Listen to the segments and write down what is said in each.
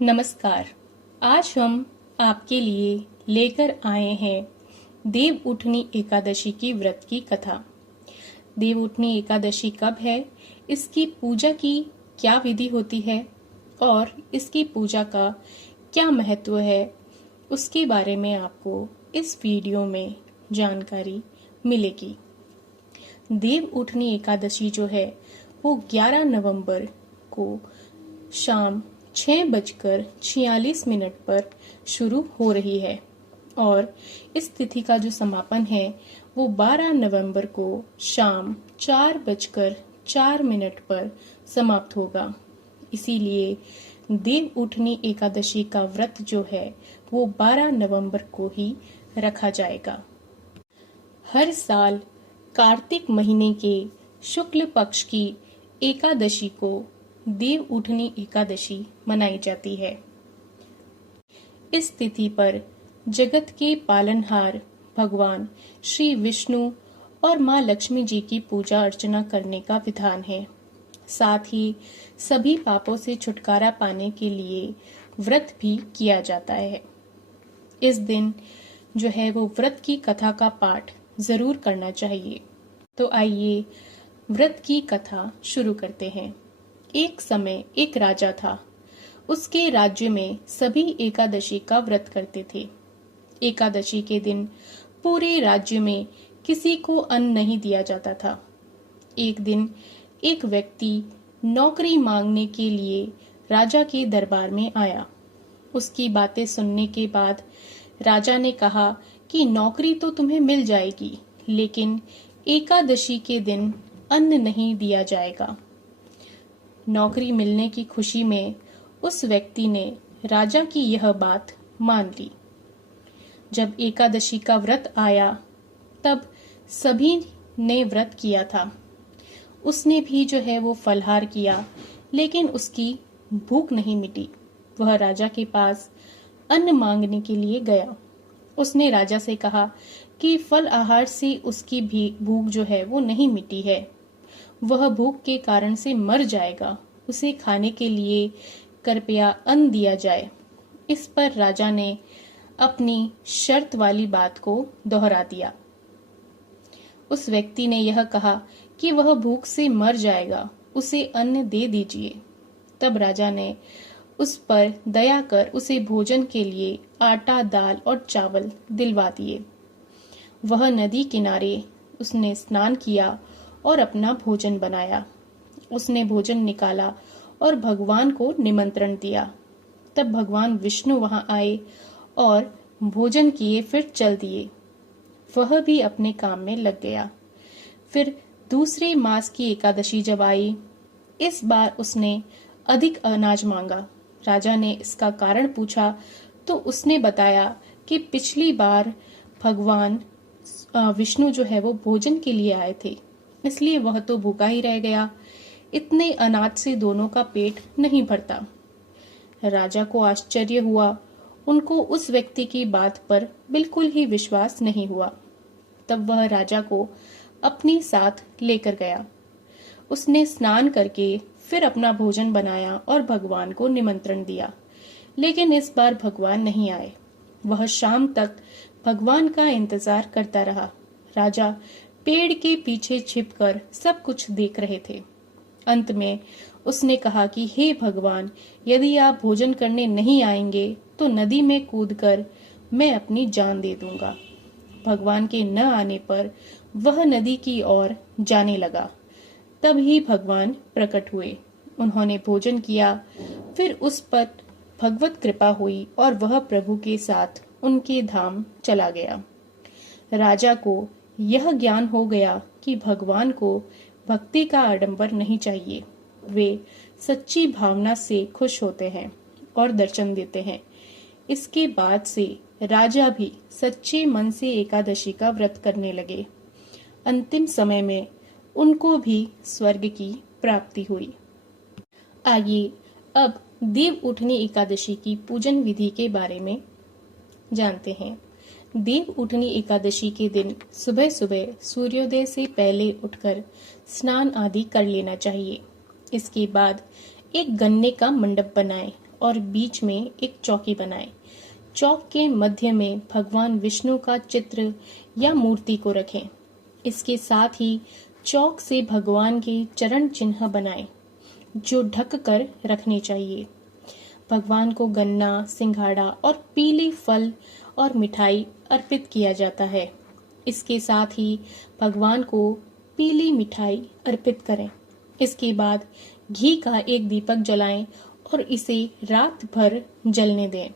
नमस्कार। आज हम आपके लिए लेकर आए हैं देव उठनी एकादशी की व्रत की कथा। देव उठनी एकादशी कब है, इसकी पूजा की क्या विधि होती है और इसकी पूजा का क्या महत्व है, उसके बारे में आपको इस वीडियो में जानकारी मिलेगी। देव उठनी एकादशी जो है वो 11 नवंबर को शाम 6:46 पर शुरू हो रही है और इस तिथि का जो समापन है वो 12 नवंबर को शाम 4:04 पर समाप्त होगा। इसीलिए देव उठनी एकादशी का व्रत जो है वो 12 नवंबर को ही रखा जाएगा। हर साल कार्तिक महीने के शुक्ल पक्ष की एकादशी को देव उठनी एकादशी मनाई जाती है। इस तिथि पर जगत के पालनहार भगवान श्री विष्णु और माँ लक्ष्मी जी की पूजा अर्चना करने का विधान है। साथ ही सभी पापों से छुटकारा पाने के लिए व्रत भी किया जाता है। इस दिन जो है वो व्रत की कथा का पाठ जरूर करना चाहिए। तो आइए व्रत की कथा शुरू करते हैं। एक समय एक राजा था। उसके राज्य में सभी एकादशी का व्रत करते थे। एकादशी के दिन पूरे राज्य में किसी को अन्न नहीं दिया जाता था। एक दिन एक व्यक्ति नौकरी मांगने के लिए राजा के दरबार में आया। उसकी बातें सुनने के बाद राजा ने कहा कि नौकरी तो तुम्हें मिल जाएगी, लेकिन एकादशी के दिन अन्न नहीं दिया जाएगा। नौकरी मिलने की खुशी में उस व्यक्ति ने राजा की यह बात मान ली। जब एकादशी का व्रत आया तब सभी ने व्रत किया था। उसने भी जो है वो फलाहार किया, लेकिन उसकी भूख नहीं मिटी। वह राजा के पास अन्न मांगने के लिए गया। उसने राजा से कहा कि फल आहार से उसकी भी भूख जो है वो नहीं मिटी है। वह भूख के कारण से मर जाएगा। उसे खाने के लिए कृपया अन्न दिया जाए। इस पर राजा ने अपनी शर्त वाली बात को दोहरा दिया। उस व्यक्ति ने यह कहा कि वह भूख से मर जाएगा, उसे अन्न दे दीजिए। तब राजा ने उस पर दया कर उसे भोजन के लिए आटा, दाल और चावल दिलवा दिए। वह नदी किनारे उसने स्नान किया और अपना भोजन बनाया। उसने भोजन निकाला और भगवान को निमंत्रण दिया। तब भगवान विष्णु वहां आए और भोजन किए, फिर चल दिए। वह भी अपने काम में लग गया। फिर दूसरे मास की एकादशी जब आई, इस बार उसने अधिक अनाज मांगा। राजा ने इसका कारण पूछा तो उसने बताया कि पिछली बार भगवान विष्णु जो है वो भोजन के लिए आए थे, इसलिए वह तो भूखा ही रह गया। इतने अनाज से दोनों का पेट नहीं भरता। राजा को आश्चर्य हुआ। उनको उस व्यक्ति की बात पर बिल्कुल ही विश्वास नहीं हुआ। तब वह राजा को अपने साथ लेकर गया। उसने स्नान करके फिर अपना भोजन बनाया और भगवान को निमंत्रण दिया, लेकिन इस बार भगवान नहीं आए। वह शाम तक भगवान का इंतजार करता रहा। राजा पेड़ के पीछे छिपकर सब कुछ देख रहे थे। अंत में उसने कहा कि हे भगवान, यदि आप भोजन करने नहीं आएंगे तो नदी में कूदकर मैं अपनी जान दे दूंगा। भगवान के न आने पर वह नदी की ओर जाने लगा। तब ही भगवान प्रकट हुए। उन्होंने भोजन किया, फिर उस पर भगवत कृपा हुई और वह प्रभु के साथ उनके धाम चला गया। राजा को यह ज्ञान हो गया कि भगवान को भक्ति का आडंबर नहीं चाहिए। वे सच्ची भावना से खुश होते हैं और दर्शन देते हैं। इसके बाद से राजा भी सच्चे मन से एकादशी का व्रत करने लगे। अंतिम समय में उनको भी स्वर्ग की प्राप्ति हुई। आइए अब देव उठनी एकादशी की पूजन विधि के बारे में जानते हैं। देव उठनी एकादशी के दिन सुबह सुबह सूर्योदय से पहले उठकर स्नान आदि कर लेना चाहिए। इसके बाद एक गन्ने का मंडप बनाएं और बीच में एक चौकी बनाएं। चौक के मध्य में भगवान विष्णु का चित्र या मूर्ति को रखें। इसके साथ ही चौक से भगवान के चरण चिन्ह बनाएं, जो ढक कर रखने चाहिए। भगवान को गन्ना, सिंघाड़ा और पीले फल और मिठाई अर्पित किया जाता है। इसके साथ ही भगवान को पीली मिठाई अर्पित करें। इसके बाद घी का एक दीपक जलाएं और इसे रात भर जलने दें।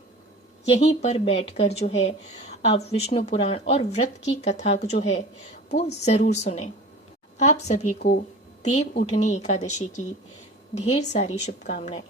यहीं पर बैठकर जो है आप विष्णु पुराण और व्रत की कथा जो है वो जरूर सुनें। आप सभी को देव उठनी एकादशी की ढेर सारी शुभकामनाएं।